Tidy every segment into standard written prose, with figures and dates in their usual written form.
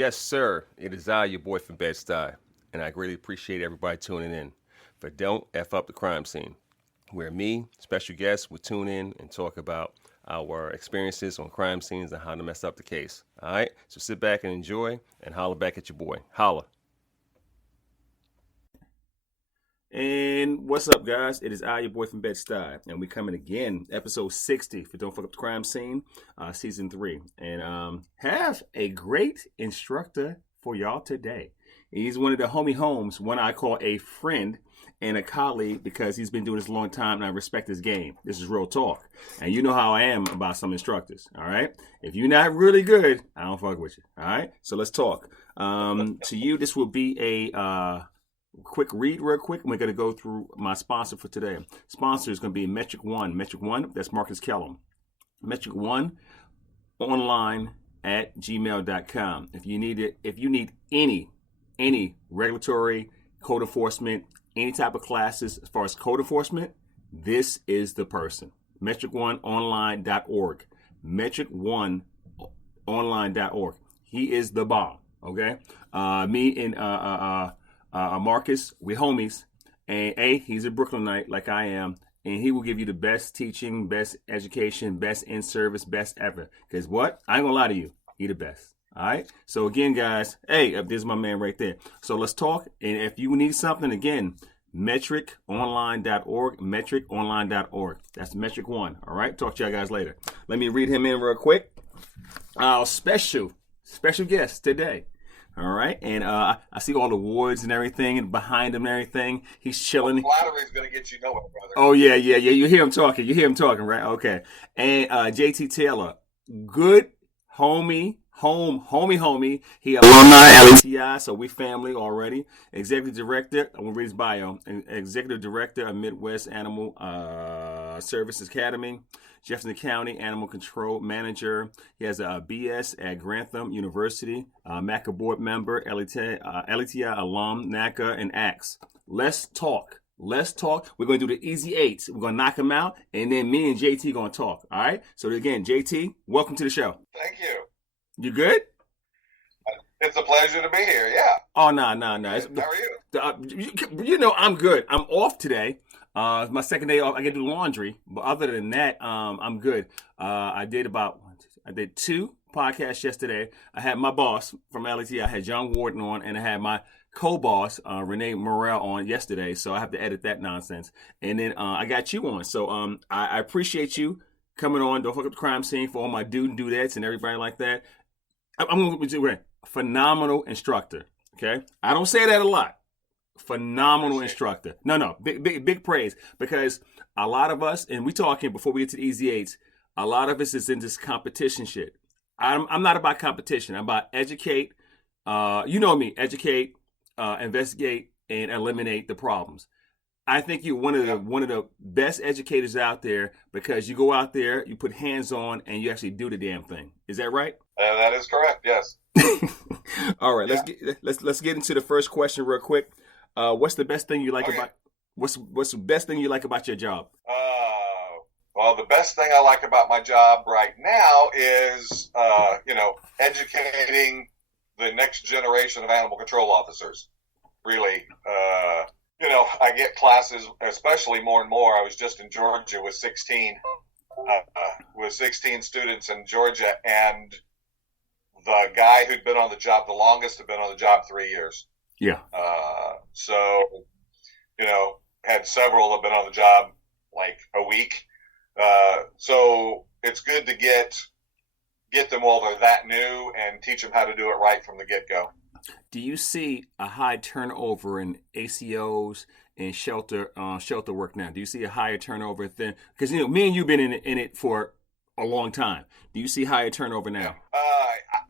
Yes, sir. It is I, your boy from Bed-Stuy, and I greatly appreciate everybody tuning in for Don't F Up the Crime Scene, where me, special guests, will tune in and talk about our experiences on crime scenes and how to mess up the case. All right? So sit back and enjoy and holler back at your boy. Holla. And what's up, guys? It is I, your boy from Bed-Stuy, and we coming again, episode 60 for Don't Fuck Up the Crime Scene, season 3, and have a great instructor for y'all today. He's one of the homie homes, one I call a friend and a colleague because he's been doing this a long time, and I respect his game. This is real talk, and you know how I am about some instructors. All right, if you're not really good, I don't fuck with you. All right, so let's talk. To you, this will be a quick read real quick. We're going to go through my sponsor for today. Sponsor is going to be Metric One. Metric One, that's Marcus Kellum. Metric One online at gmail.com. If you need any regulatory code enforcement, any type of classes as far as code enforcement, this is the person. Metric1online.org. Metric1online.org. He is the bomb. Okay. Me and Marcus, we homies, and he's a Brooklynite like I am, and he will give you the best teaching, best education, best in-service, best ever. Because what? I ain't gonna lie to you, he the best. All right? So again, guys, this is my man right there. So let's talk, and if you need something, again, metriconline.org, metriconline.org. That's Metric One. All right? Talk to y'all guys later. Let me read him in real quick. Our special guest today. All right, and I see all the awards and everything, and behind him and everything, he's chilling. Well, flattery's going to get you nowhere, brother. Oh yeah. You hear him talking. Right? Okay. And JT Taylor, good homie. He alumni LETI, so we family already. Executive director. I'm gonna read his bio. Executive director of Midwest Animal Services Academy. Jefferson County Animal Control Manager. He has a BS at Grantham University, MACA board member, LETI alum, NACA, and ACE. Let's talk. We're going to do the easy 8s. We're going to knock them out, and then me and JT going to talk. All right? So again, JT, welcome to the show. Thank you. You good? It's a pleasure to be here, yeah. Oh, no. How are you? You know I'm good. I'm off today. It's my second day off. I get to do laundry, but other than that, I'm good. I did 2 podcasts yesterday. I had my boss from LET. I had John Warden on, and I had my co-boss Renee Morrell on yesterday. So I have to edit that nonsense. And then I got you on. So I appreciate you coming on. Don't Fuck Up the Crime Scene for all my dudettes and everybody like that. I'm going to do a phenomenal instructor. Okay, I don't say that a lot. Phenomenal instructor. No, big praise, because a lot of us, and we talking before we get to the easy 8s, a lot of us is in this competition shit. I'm not about competition. I'm about educate. You know me, educate, investigate, and eliminate the problems. I think you're one of the best educators out there, because you go out there, you put hands on, and you actually do the damn thing. Is that right? That is correct. Yes. All right. Yeah. Let's get into the first question real quick. What's the best thing you like about? What's the best thing you like about your job? Well, the best thing I like about my job right now is, educating the next generation of animal control officers. Really, I get classes, especially more and more. I was just in Georgia with 16 students in Georgia, and the guy who'd been on the job the longest had been on the job 3 years. Yeah. So, had several have been on the job like a week. So it's good to get them while they're that new and teach them how to do it right from the get-go. Do you see a high turnover in ACOs and shelter work now? Do you see a higher turnover than, because me and you've been in it for a long time. Do you see higher turnover now?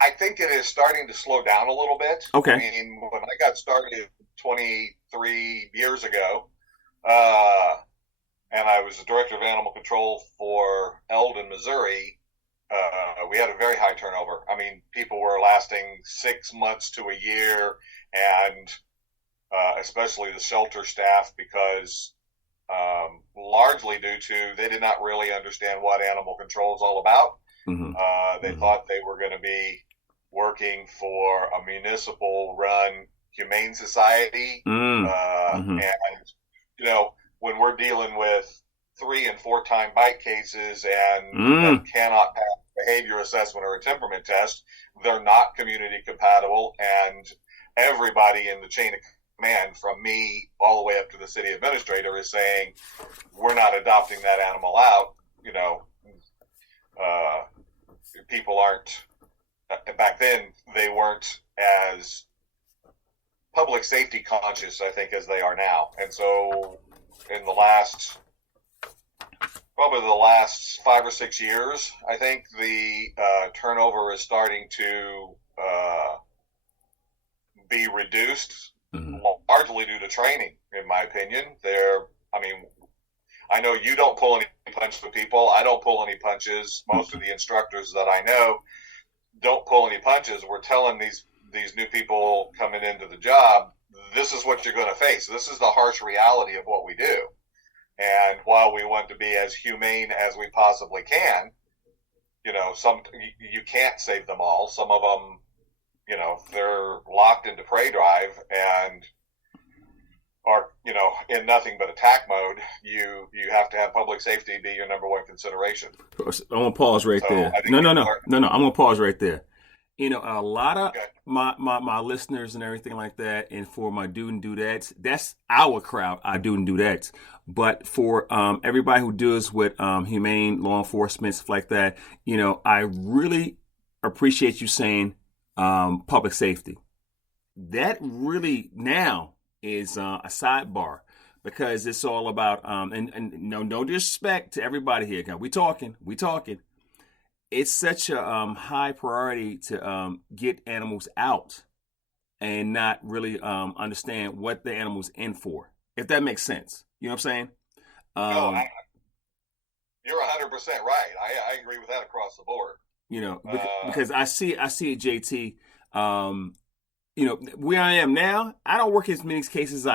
I think it is starting to slow down a little bit. Okay. I mean, when I got started 23 years ago, and I was the director of animal control for Eldon, Missouri, we had a very high turnover. I mean, people were lasting 6 months to a year, and especially the shelter staff, because largely due to they did not really understand what animal control is all about. Mm-hmm. They thought they were going to be working for a municipal-run humane society, and when we're dealing with 3 and 4 time bite cases and that cannot pass a behavior assessment or a temperament test, they're not community compatible, and everybody in the chain of command, from me all the way up to the city administrator, is saying we're not adopting that animal out. People aren't. Back then, they weren't as public safety conscious, I think, as they are now. And so, in probably the last 5 or 6 years, I think the turnover is starting to be reduced, largely due to training, in my opinion. I know you don't pull any punches with people. I don't pull any punches. Most of the instructors that I know don't pull any punches. We're telling these new people coming into the job, this is what you're going to face. This is the harsh reality of what we do. And while we want to be as humane as we possibly can, you can't save them all. Some of them, they're locked into prey drive and are, in nothing but attack mode. You have to have public safety be your number one consideration. I'm going to pause right there. No. I'm going to pause right there. A lot of my listeners and everything like that, and for my do and dudettes, that's our crowd, our do and dudettes. But for everybody who deals with humane law enforcement, stuff like that, I really appreciate you saying public safety. That really now is a sidebar, because it's all about and no disrespect to everybody here. We talking. It's such a high priority to get animals out and not really understand what the animal's in for, if that makes sense. You know what I'm saying? You're 100% right. I agree with that across the board. Because I see it, JT. Where I am now, I don't work as many cases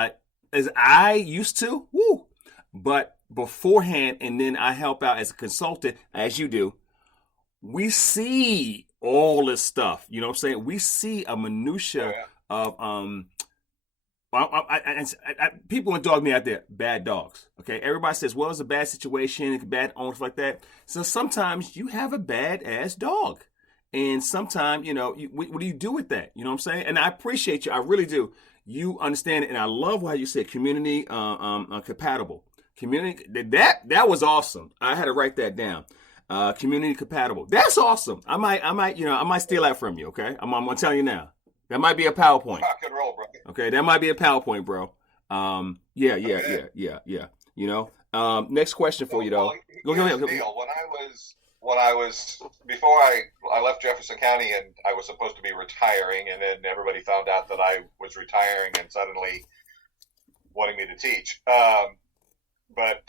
as I used to. Woo! But beforehand, and then I help out as a consultant, as you do. We see all this stuff. You know what I'm saying? We see a minutia of people want to dog me out there, bad dogs. Okay, everybody says, well, it's a bad situation, bad owners like that. So sometimes you have a bad ass dog, and sometimes what do you do with that? You know what I'm saying? And I appreciate you, I really do. You understand it, and I love how you said community compatible. Community that was awesome. I had to write that down. Community compatible. That's awesome. I might steal that from you. Okay, I'm gonna tell you now. That might be a PowerPoint. Rock and roll, bro. Okay, that might be a Powerpoint, bro. Yeah. Next question for you though. Go ahead. When I was before I left Jefferson County, and I was supposed to be retiring, and then everybody found out that I was retiring and suddenly wanting me to teach. But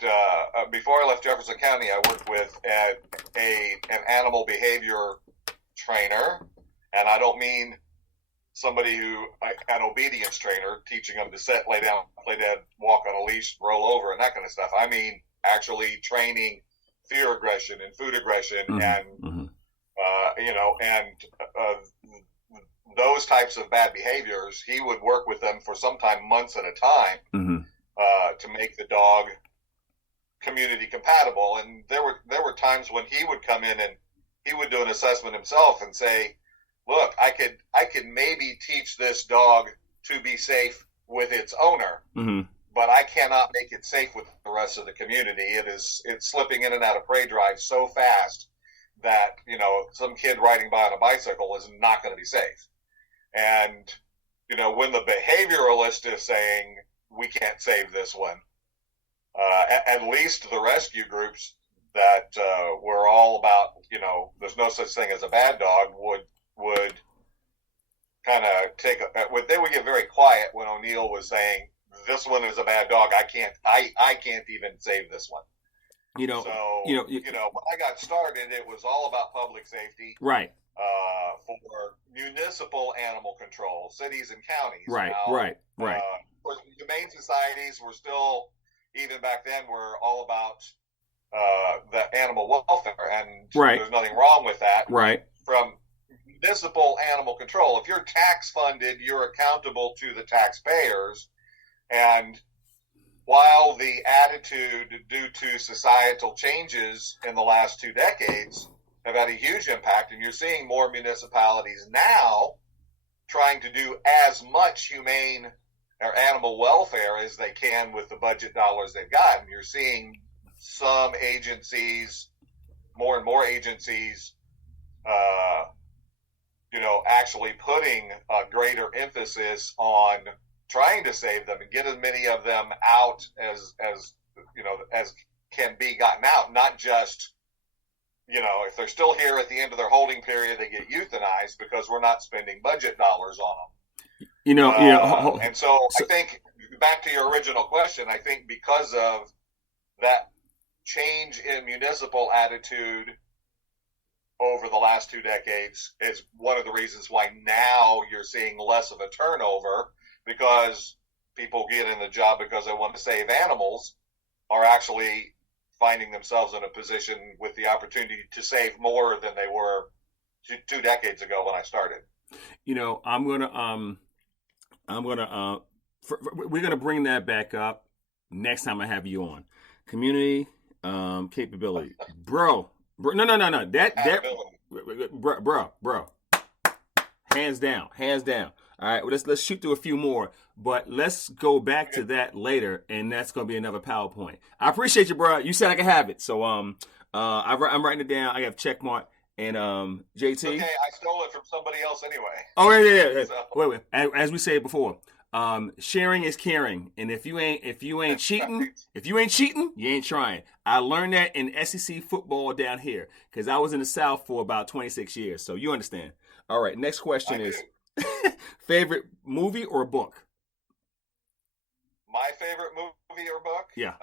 before I left Jefferson County, I worked with an animal behavior trainer, and I don't mean somebody an obedience trainer, teaching them to sit, lay down, walk on a leash, roll over, and that kind of stuff. I mean, actually training fear aggression and food aggression, and those types of bad behaviors. He would work with them for sometimes months at a time to make the dog community compatible. And there were times when he would come in and he would do an assessment himself and say, look, I could maybe teach this dog to be safe with its owner, but I cannot make it safe with the rest of the community. It's slipping in and out of prey drive so fast that some kid riding by on a bicycle is not going to be safe. And when the behavioralist is saying we can't save this one, at least the rescue groups that were all about, there's no such thing as a bad dog, would kind of they would get very quiet when O'Neill was saying, this one is a bad dog. I can't even save this one. When I got started, it was all about public safety. Right. For municipal animal control, cities and counties. Right. Humane societies were still, even back then, were all about the animal welfare, and there's nothing wrong with that. Right. From municipal animal control. If you're tax funded, you're accountable to the taxpayers. And while the attitude due to societal changes in the last 2 decades have had a huge impact, and you're seeing more municipalities now trying to do as much humane or animal welfare as they can with the budget dollars they've got. And you're seeing some agencies, more and more agencies, actually putting a greater emphasis on trying to save them and get as many of them out as can be gotten out, not just, if they're still here at the end of their holding period, they get euthanized because we're not spending budget dollars on them. And so I think, back to your original question, I think because of that change in municipal attitude over the last 2 decades is one of the reasons why now you're seeing less of a turnover, because people get in the job because they want to save animals are actually finding themselves in a position with the opportunity to save more than they were 2 decades ago when I started. We're gonna bring that back up next time I have you on. Community capability, bro. No. That, bro. Hands down. All right, well, let's shoot through a few more, but let's go back to that later, and that's gonna be another PowerPoint. I appreciate you, bro. You said I could have it, so I'm writing it down. I have check mark. And JT. Okay, I stole it from somebody else anyway. Oh yeah. So. Wait. As we said before, sharing is caring, and if you ain't cheating, you ain't trying. I learned that in SEC football down here because I was in the South for about 26 years, so you understand. All right, next question is favorite movie or book? My favorite movie or book? Yeah.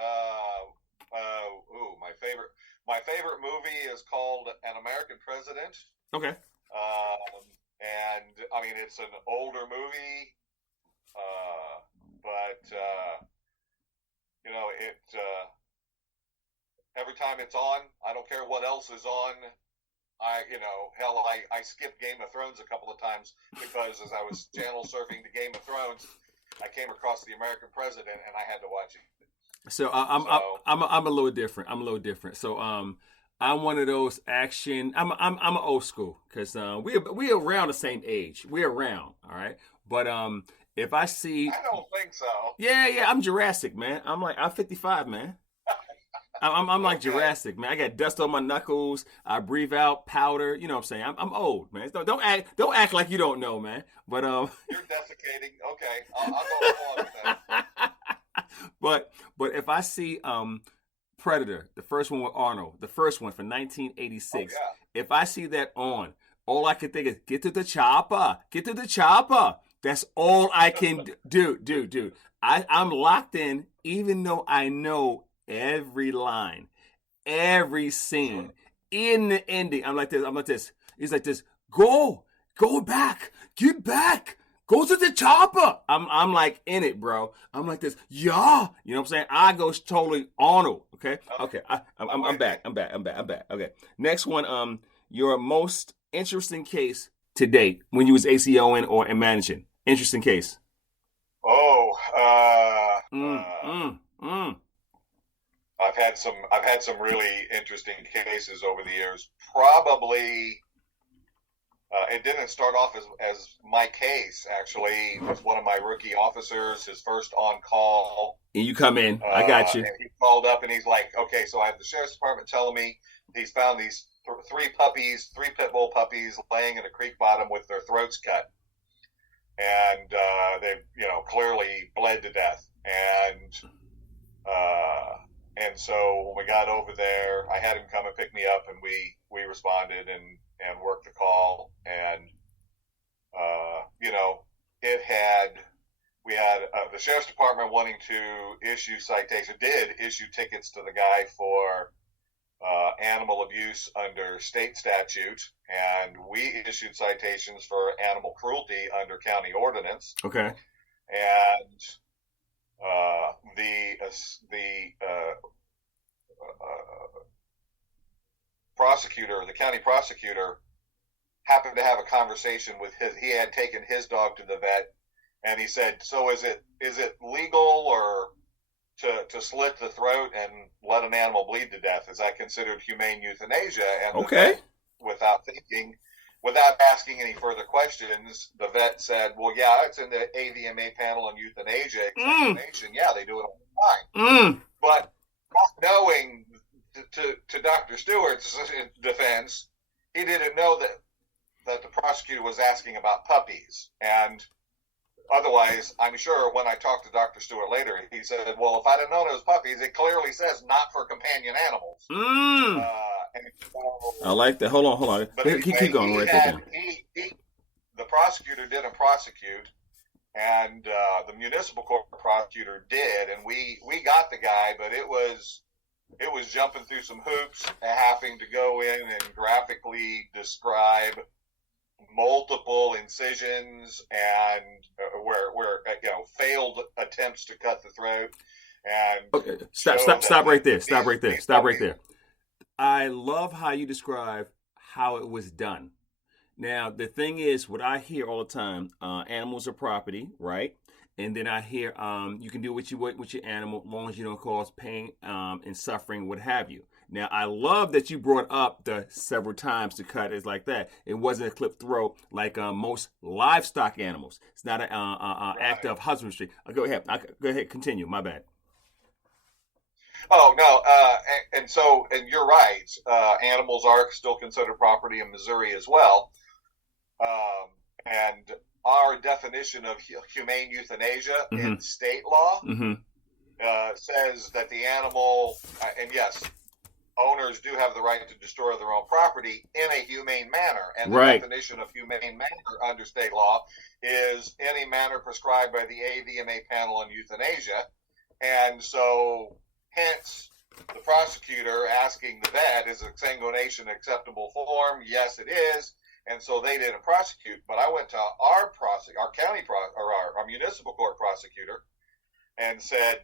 My favorite movie is called An American President. Okay. And I mean, it's an older movie, but every time it's on, I don't care what else is on. I skipped Game of Thrones a couple of times because as I was channel surfing to Game of Thrones, I came across The American President and I had to watch it. So I'm a little different. So I'm one of those action. I'm old school because we around the same age. We're around, all right. But if I see, I don't think so. Yeah. I'm Jurassic, man. I'm 55, man. I'm like okay. Jurassic, man. I got dust on my knuckles. I breathe out powder. You know what I'm saying? I'm old, man. Don't act like you don't know, man. But you're desiccating. Okay, I'll go along with that. But if I see Predator, the first one with Arnold, the first one from 1986, if I see that on, all I can think is get to the chopper. That's all I can do, dude. I'm locked in, even though I know every line, every scene. In the ending, I'm like this. He's like this. Go back, get back. Go to the chopper. I'm like in it, bro. I'm like this. Yeah. You know what I'm saying? I go totally Arnold. Okay. I'm back. Okay. Next one. Your most interesting case to date when you was ACOing or in managing. Interesting case. I've had some really interesting cases over the years. Probably. It didn't start off as my case, actually. It was one of my rookie officers, his first on-call. And you come in. I got you. And he called up and he's like, okay, so I have the sheriff's department telling me he's found these three pit bull puppies laying in a creek bottom with their throats cut. And they've, clearly bled to death. And so when we got over there, I had him come and pick me up, and we responded and worked the call. And we had the sheriff's department wanting to issue tickets to the guy for animal abuse under state statute, and we issued citations for animal cruelty under county ordinance. Okay. And the county prosecutor happened to have a conversation with he had taken his dog to the vet, and he said, so is it legal or to slit the throat and let an animal bleed to death? Is that considered humane euthanasia? And Okay. without asking any further questions, the vet said, well, yeah, it's in the AVMA panel on euthanasia examination. Yeah, they do it all the time. But not knowing, to Dr. Stewart's defense, he didn't know that the prosecutor was asking about puppies. And otherwise, I'm sure when I talked to Dr. Stewart later, he said, well, if I'd have known it was puppies, it clearly says not for companion animals. I like that. Hold on. But anyway, keep going right there. The prosecutor didn't prosecute, and the municipal court prosecutor did, and we got the guy, but it was jumping through some hoops, having to go in and graphically describe multiple incisions and where failed attempts to cut the throat. And okay, stop right there. I love how you describe how it was done. Now, the thing is, what I hear all the time, animals are property, right? And then I hear you can do what you want with your animal as long as you don't cause pain and suffering, what have you. Now, I love that you brought up the several times to cut is like that. It wasn't a clipped throat like most livestock animals. It's not an act of husbandry. Go ahead. Continue. My bad. Oh, no. And you're right. Animals are still considered property in Missouri as well. And our definition of humane euthanasia in state law says that the animal, and yes, owners do have the right to destroy their own property in a humane manner. And the definition of humane manner under state law is any manner prescribed by the AVMA panel on euthanasia. And so, hence, the prosecutor asking the vet, is exsanguination an acceptable form? Yes, it is. And so they didn't prosecute. But I went to our municipal court prosecutor and said,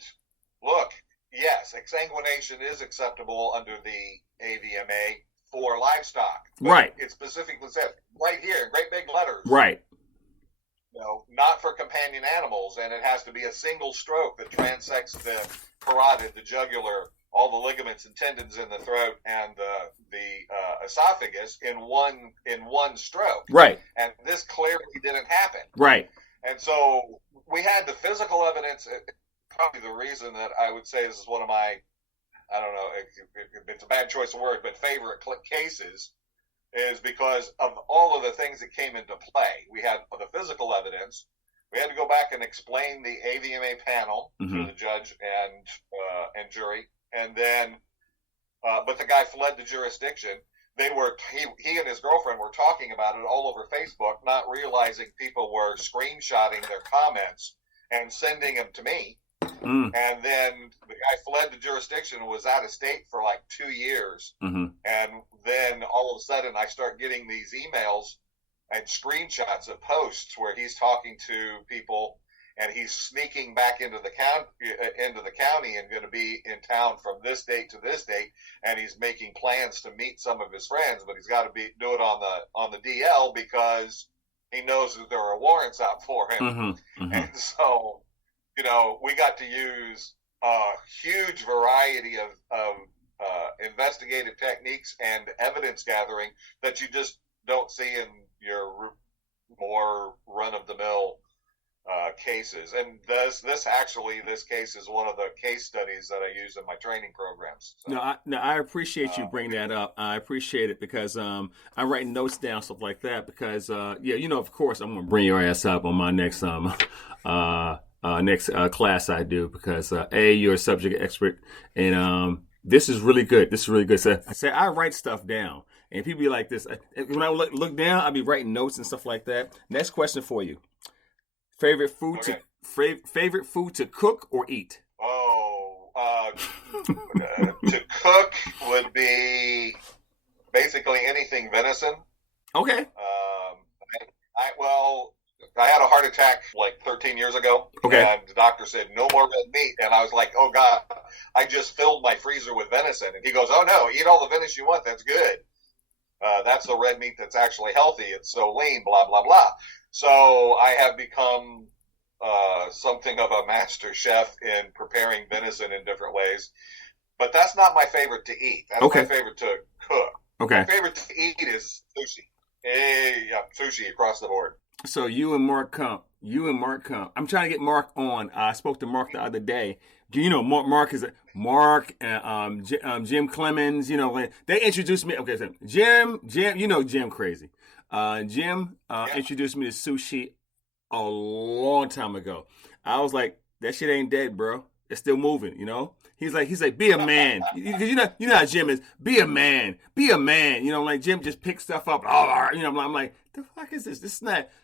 look, yes, exsanguination is acceptable under the AVMA for livestock. But it specifically says right here in great big letters. Right. Not for companion animals, and it has to be a single stroke that transects the carotid, the jugular, all the ligaments and tendons in the throat and the esophagus in one stroke. Right. And this clearly didn't happen. Right. And so we had the physical evidence. Probably the reason that I would say this is one of my, I don't know, it's a bad choice of word, but favorite cases is because of all of the things that came into play. We had the physical evidence. We had to go back and explain the AVMA panel to the judge and jury. And then, but the guy fled the jurisdiction. He and his girlfriend were talking about it all over Facebook, not realizing people were screenshotting their comments and sending them to me. And then the guy fled the jurisdiction and was out of state for like 2 years. And then all of a sudden I start getting these emails and screenshots of posts where he's talking to people and he's sneaking back into the county and going to be in town from this date to this date, and he's making plans to meet some of his friends, but he's got to do it on the DL because he knows that there are warrants out for him. And so, we got to use a huge variety of investigative techniques and evidence gathering that you just don't see in your more run-of-the-mill cases. And this case is one of the case studies that I use in my training programs. So, I appreciate you bringing that up. I appreciate it because I'm writing notes down, stuff like that, because of course I'm going to bring your ass up on my next class I do, because you're a subject expert, and this is really good. So I write stuff down, and people be like this. When I look down, I'll be writing notes and stuff like that. Next question for you: favorite food to cook or eat? To cook would be basically anything venison. Okay. I had a heart attack like 13 years ago. Okay. And the doctor said, no more red meat. And I was like, oh, God, I just filled my freezer with venison. And he goes, oh, no, eat all the venison you want. That's good. That's the red meat that's actually healthy. It's so lean, blah, blah, blah. So I have become something of a master chef in preparing venison in different ways. But that's not my favorite to eat. That's Okay. my favorite to cook. Okay. My favorite to eat is sushi. Hey, yeah, sushi across the board. So you and Mark come. I'm trying to get Mark on. I spoke to Mark the other day. You know, Mark is Mark and Jim Clemens. You know, they introduced me. Okay, so Jim. You know, Jim crazy. Jim introduced me to sushi a long time ago. I was like, that shit ain't dead, bro. It's still moving. You know. He's like, be a man. Because you know how Jim is. Be a man. You know, like Jim just picks stuff up. You know, I'm like, the fuck is this? This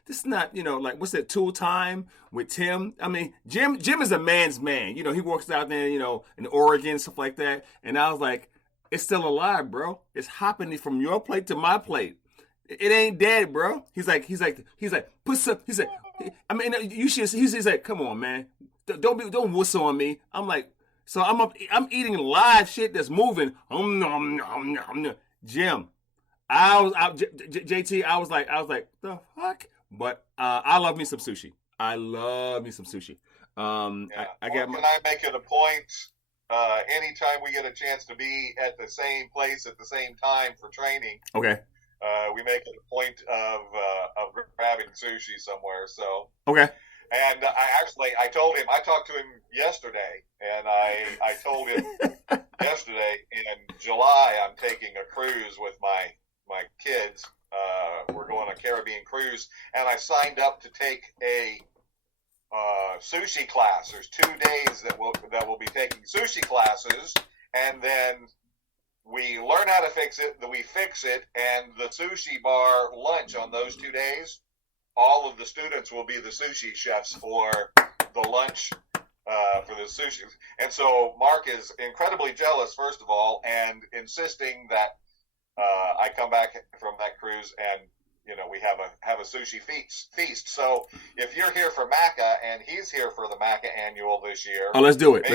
is not, you know, like, what's that, Tool Time with Tim? I mean, Jim is a man's man. You know, he works out there, you know, in Oregon, stuff like that. And I was like, it's still alive, bro. It's hopping from your plate to my plate. It ain't dead, bro. He's like, put some, he's like, I mean, you should, he's like, come on, man. Don't whistle on me. I'm like, so I'm eating live shit that's moving. Jim, JT, I was like, the fuck? But I love me some sushi. I got Can I make it a point? Anytime we get a chance to be at the same place at the same time for training, okay. We make it a point of grabbing sushi somewhere. So okay. And I told him, I talked to him yesterday, and I told him yesterday in July I'm taking a cruise with my kids. We're going on a Caribbean cruise, and I signed up to take a sushi class. There's 2 days that we'll be taking sushi classes, and then we learn how to fix it, then we fix it, and the sushi bar lunch on those 2 days, all of the students will be the sushi chefs for the lunch for the sushi. And so Mark is incredibly jealous, first of all, and insisting that I come back from that cruise and, you know, we have a sushi feast. So if you're here for MACA and he's here for the MACA annual this year, let's do it.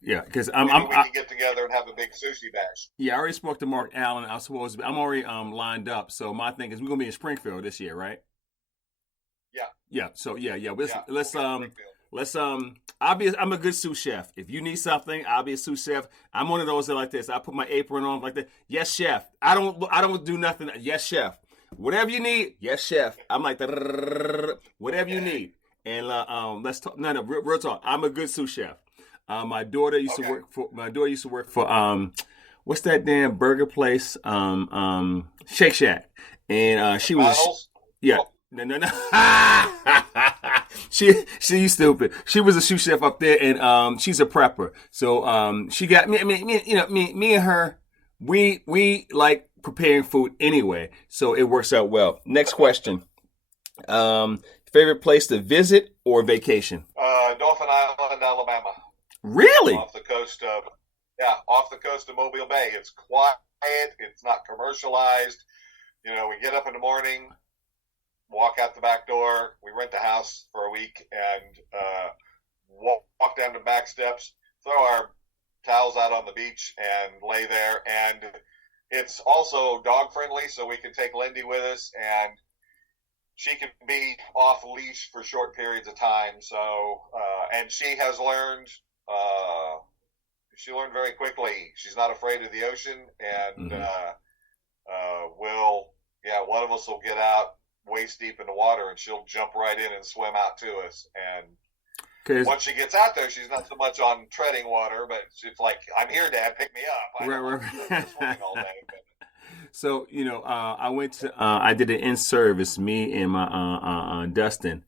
Yeah, because we can get together and have a big sushi bash. Yeah, I already spoke to Mark Allen. I'm already lined up. So my thing is we're gonna be in Springfield this year, right? Yeah. Yeah. So I'm a good sous chef. If you need something, I'll be a sous chef. I'm one of those that like this. I put my apron on like that. Yes, chef. I don't do nothing. Yes, chef. Whatever you need. Yes, chef. I'm like whatever you need. And let's talk. No, real talk. I'm a good sous chef. My daughter used to work for what's that damn burger place? Shake Shack. And she was No. She's stupid. She was a sous chef up there, and she's a prepper. So she got me. I mean, me and her, we like preparing food anyway. So it works out well. Next question. Favorite place to visit or vacation? Dauphin Island, Alabama. Really? Off the coast of Mobile Bay. It's quiet. It's not commercialized. You know, we get up in the morning, walk out the back door. We rent a house for a week and walk down the back steps, throw our towels out on the beach and lay there. And it's also dog friendly, so we can take Lindy with us, and she can be off leash for short periods of time. So, and she has learned. She learned very quickly. She's not afraid of the ocean, and one of us will get out waist deep in the water, and she'll jump right in and swim out to us. And once she gets out there, she's not so much on treading water, but it's like, I'm here, Dad, pick me up. I don't swimming all day. So, you know, I did an in-service, me and my Dustin.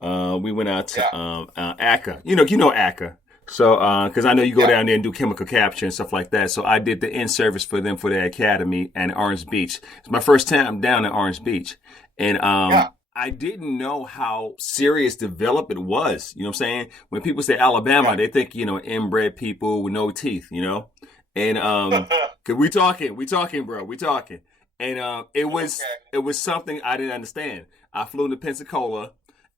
We went out to ACA. You know ACA. So, because I know you go down there and do chemical capture and stuff like that. So I did the in-service for them for their academy in Orange Beach. It's my first time down in Orange Beach. And I didn't know how serious developed it was. You know what I'm saying? When people say Alabama, they think, you know, inbred people with no teeth, you know? And cause we talking, bro. We talking. And it was something I didn't understand. I flew into Pensacola.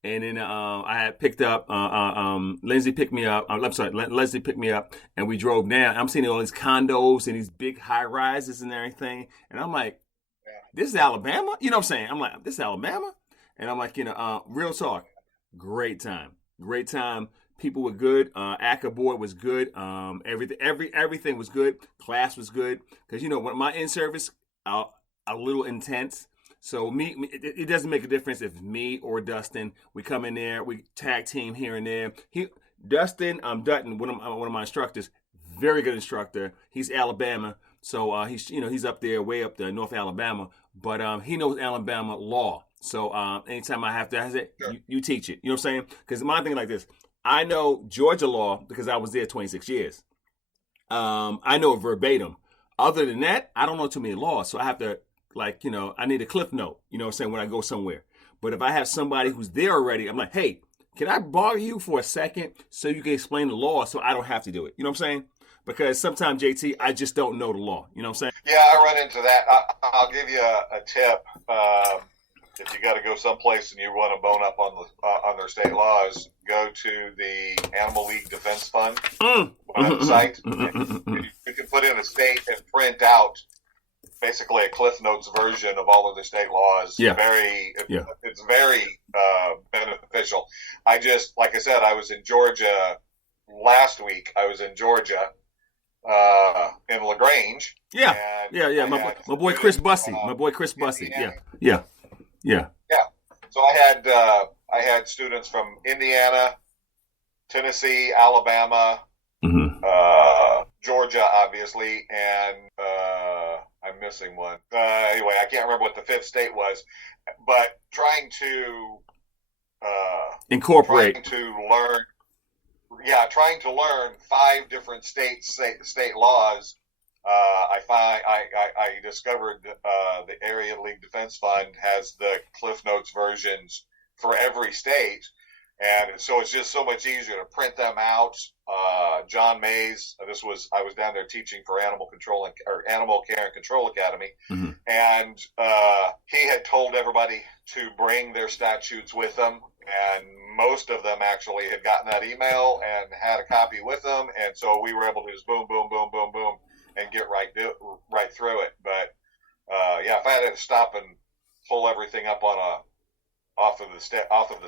And then I had picked up, Leslie picked me up, and we drove down. I'm seeing all these condos and these big high rises and everything. And I'm like, this is Alabama. You know what I'm saying? I'm like, this is Alabama, and I'm like, real talk, great time. People were good. ACA board was good. Everything was good. Class was good because when my in service, a little intense. So it doesn't make a difference if me or Dustin. We come in there, we tag team here and there. Dustin Dutton, one of my instructors, very good instructor. He's Alabama, so he's up there, way up there, North Alabama. But he knows Alabama law. So anytime I have to, I say, you teach it. You know what I'm saying? Because my thing like this. I know Georgia law because I was there 26 years. I know it verbatim. Other than that, I don't know too many laws. So I have to, I need a cliff note, when I go somewhere. But if I have somebody who's there already, I'm like, hey, can I borrow you for a second so you can explain the law so I don't have to do it? You know what I'm saying? Because sometimes, JT, I just don't know the law. You know what I'm saying? Yeah, I run into that. I'll give you a tip. If you got to go someplace and you want to bone up on their state laws, go to the Animal League Defense Fund website. You can put in a state and print out basically a Cliff Notes version of all of the state laws. Yeah. It's very beneficial. Like I said, I was in Georgia last week. I was in Georgia in LaGrange. Yeah. My boy Chris Bussey. Yeah. So I had students from Indiana, Tennessee, Alabama, Georgia, obviously, and I'm missing one. Anyway, I can't remember what the fifth state was, but trying to incorporate, trying to learn 5 different state laws. I discovered the Area League Defense Fund has the Cliff Notes versions for every state, and so it's just so much easier to print them out. John Mays, I was down there teaching for Animal Care and Control Academy, and he had told everybody to bring their statutes with them, and most of them actually had gotten that email and had a copy with them, and so we were able to just boom, boom, boom, boom, boom, and get right through it. But if I had to stop and pull everything up off of the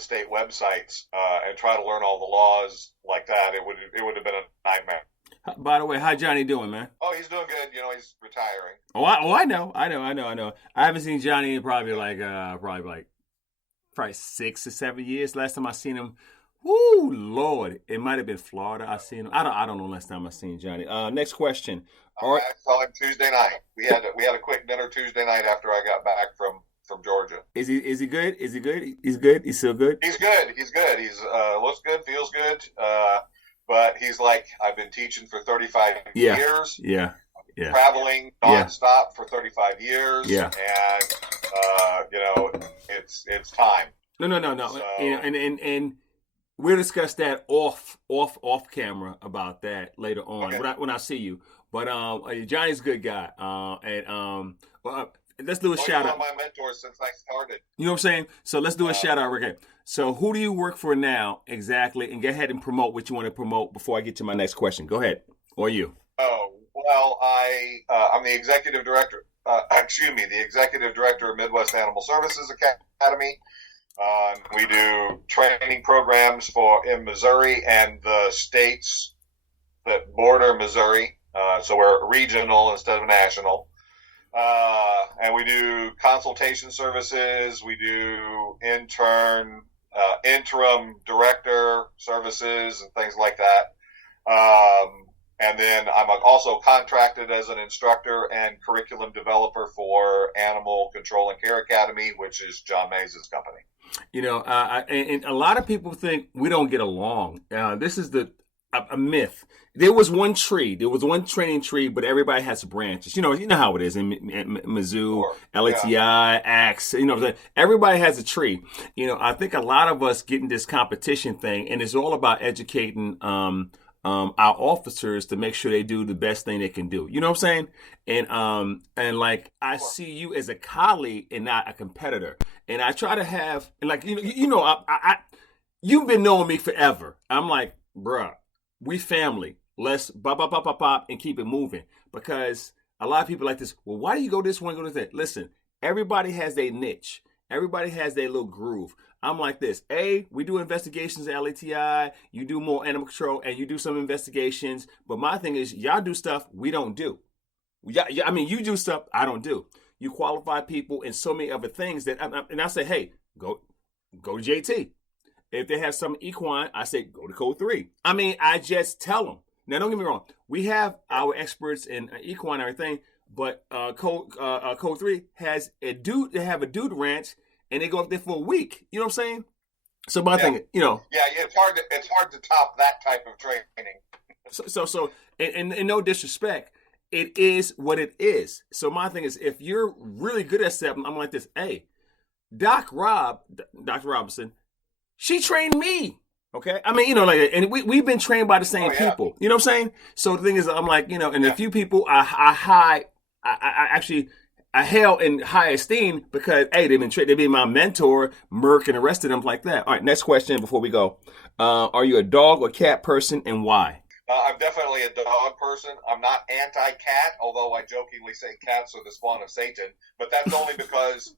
state websites and try to learn all the laws like that, it would have been a nightmare. By the way, how Johnny doing, man? Oh, he's doing good. He's retiring. I know. I haven't seen Johnny in probably 6 or 7 years. Last time I seen him, woo, Lord, it might have been Florida. I seen him. I don't know last time I seen Johnny. Next question. I saw him Tuesday night. We had a quick dinner Tuesday night after I got back from Georgia. Is he good? He's good. He's still good. He's good. He's looks good, feels good. But he's like, I've been teaching for 35 years. Yeah. Traveling nonstop for 35 years. Yeah. And it's time. No. So, and we'll discuss that off camera about that later on when I see you. But Johnny's a good guy. Let's do a shout out. He's one of my mentors since I started. You know what I'm saying? So let's do a shout out. Okay. So who do you work for now exactly? And go ahead and promote what you want to promote before I get to my next question. Go ahead. Or you. Oh, well, I'm the executive director. The executive director of Midwest Animal Services Academy. We do training programs in Missouri and the states that border Missouri. So we're regional instead of national. And we do consultation services. We do interim director services and things like that. And then I'm also contracted as an instructor and curriculum developer for Animal Control and Care Academy, which is John Mays' company. And a lot of people think we don't get along. This is a myth. There was one tree. There was one training tree, but everybody has branches. You know how it is in Mizzou, sure. LETI, ACE. Everybody has a tree. I think a lot of us get in this competition thing, and it's all about educating our officers to make sure they do the best thing they can do. You know what I'm saying? And like I see you as a colleague and not a competitor. And I try to have, and like I you've been knowing me forever. I'm like, bruh, we family. Let's pop and keep it moving. Because a lot of people like this. Well, why do you go this way and go to that? Listen, everybody has their niche. Everybody has their little groove. I'm like this. We do investigations at LETI. You do more animal control, and you do some investigations. But my thing is, y'all do stuff we don't do. Yeah, I mean, you do stuff I don't do. You qualify people and so many other things that, and I say, hey, go to JT. If they have some equine, I say, go to Code 3. I mean, I just tell them. Now, don't get me wrong. We have our experts in equine and everything, but Code 3 has a dude. They have a dude ranch, and they go up there for a week. You know what I'm saying? So my thing, you know. Yeah, it's hard to top that type of training. So, and no disrespect, it is what it is. So my thing is, if you're really good at something, I'm like this. Hey, Dr. Robinson, she trained me. Okay, I mean, you know, like, and we've been trained by the same people. You know what I'm saying? So the thing is, I'm like, you know, and a few people I held in high esteem because they've been my mentor, Merck, and the rest of them like that. All right, next question before we go. Are you a dog or cat person, and why? I'm definitely a dog person. I'm not anti-cat, although I jokingly say cats are the spawn of Satan. But that's only because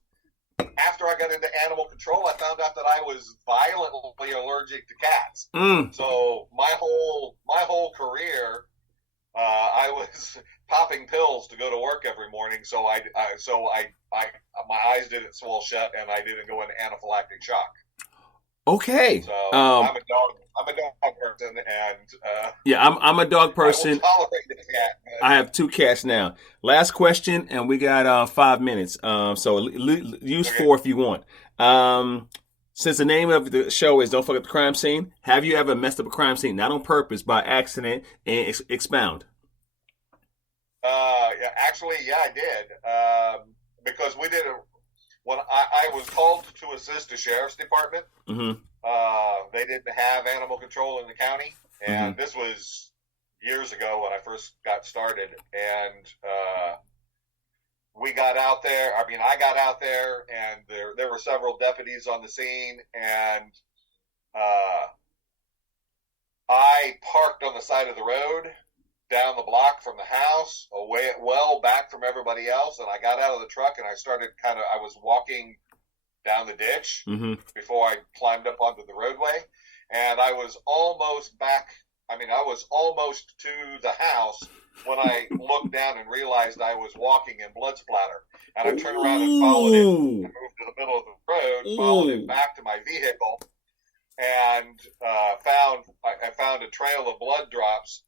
after I got into animal control, I found out that I was violently allergic to cats. So my whole career, I was popping pills to go to work every morning. So my eyes didn't swell shut, and I didn't go into anaphylactic shock. Okay. So I'm a dog person, and I'm a dog person. I will tolerate the cat. I have 2 cats now. Last question, and we got 5 minutes. So use 4 if you want. Since the name of the show is "Don't Fuck Up the Crime Scene," have you ever messed up a crime scene, not on purpose, by accident? And expound. Actually, I did. Because we did when I was called to assist the sheriff's department. Mm-hmm. They didn't have animal control in the county, and this was years ago when I first got started. And we got out there. I mean, I got out there, and there were several deputies on the scene, and I parked on the side of the road down the block from the house, well back from everybody else, and I got out of the truck, and I was walking down the ditch before I climbed up onto the roadway, and I was almost back. I mean, I was almost to the house when I looked down and realized I was walking in blood splatter, and I turned around and followed it, and moved to the middle of the road, followed it back to my vehicle, and I found a trail of blood drops.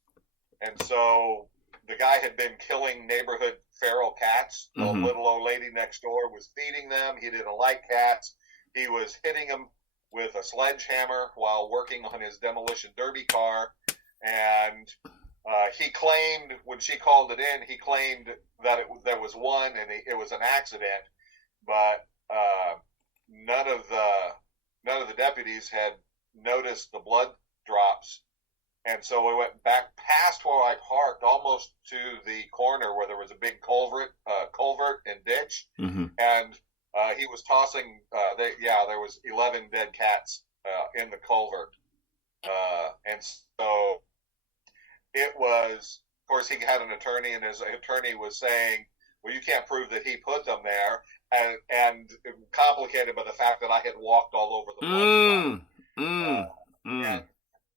And so the guy had been killing neighborhood feral cats. The little old lady next door was feeding them. He didn't like cats. He was hitting them with a sledgehammer while working on his demolition derby car. And he claimed, when she called it in, he claimed that there was one and it was an accident. But none of the deputies had noticed the blood drops. And so we went back past where I parked, almost to the corner where there was a big culvert and ditch. And he was tossing. There was 11 dead cats in the culvert. And so it was. Of course, he had an attorney, and his attorney was saying, "Well, you can't prove that he put them there," and complicated by the fact that I had walked all over the blood.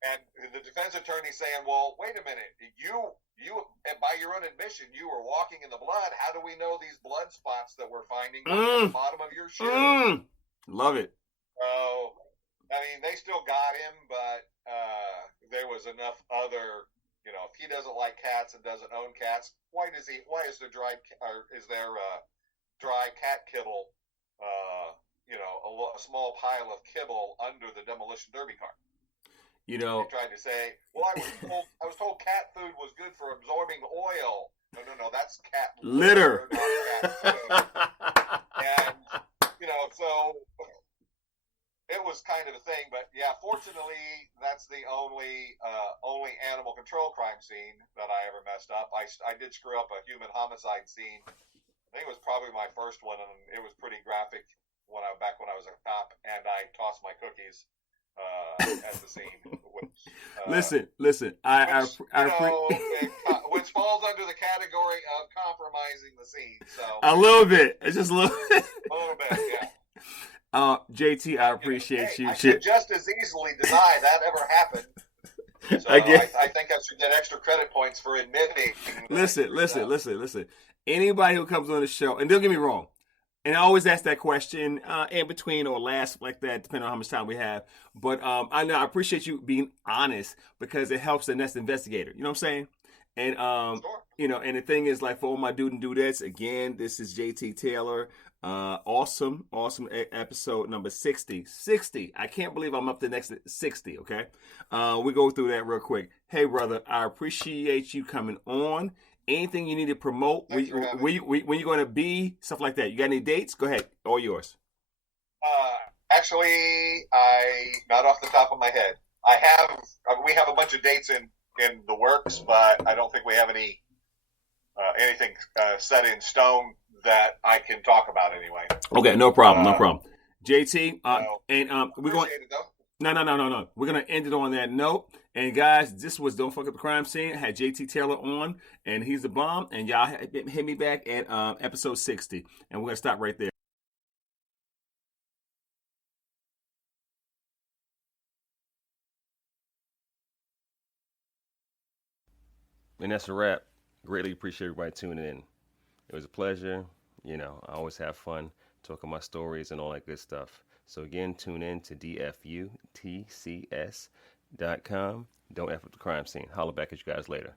And the defense attorney saying, "Well, wait a minute. You, by your own admission, you were walking in the blood. How do we know these blood spots that we're finding on the bottom of your shoe?" Love it. So, I mean, they still got him, but there was enough other. You know, if he doesn't like cats and doesn't own cats, why is there dry cat kibble? A small pile of kibble under the demolition derby car. You know, they tried to say, "Well, I was told cat food was good for absorbing oil." No, that's cat litter. Not cat food. And so it was kind of a thing. But yeah, fortunately, that's the only animal control crime scene that I ever messed up. I did screw up a human homicide scene. I think it was probably my first one, and it was pretty graphic when I was a cop, and I tossed my cookies at the scene. Listen. it falls under the category of compromising the scene. So a little bit. It's just a little. a little bit, yeah. JT, I appreciate you. I could just as easily deny that ever happened. So I think I should get extra credit points for admitting. Listen. Anybody who comes on the show, and don't get me wrong, and I always ask that question in between or last like that, depending on how much time we have. But I know I appreciate you being honest because it helps the next investigator. You know what I'm saying? And Sure. you know, and the thing is, like for all my dude and dudettes, again, this is JT Taylor. Awesome episode number 60. I can't believe I'm up to next 60. Okay, we go through that real quick. Hey, brother, I appreciate you coming on. Anything you need to promote? When you going to be? Stuff like that. You got any dates? Go ahead. All yours. Actually, not off the top of my head. We have a bunch of dates in the works, but I don't think we have anything set in stone that I can talk about anyway. Okay, no problem. JT, we're going. No. We're gonna end it on that note. And guys, this was Don't Fuck Up the Crime Scene. I had JT Taylor on, and he's the bomb. And y'all hit me back at episode 60, and we're gonna stop right there. And that's a wrap. Greatly appreciate everybody tuning in. It was a pleasure. You know, I always have fun talking my stories and all that good stuff. So again, tune in to dfutcs.com. Don't F up the crime scene. Holla back at you guys later.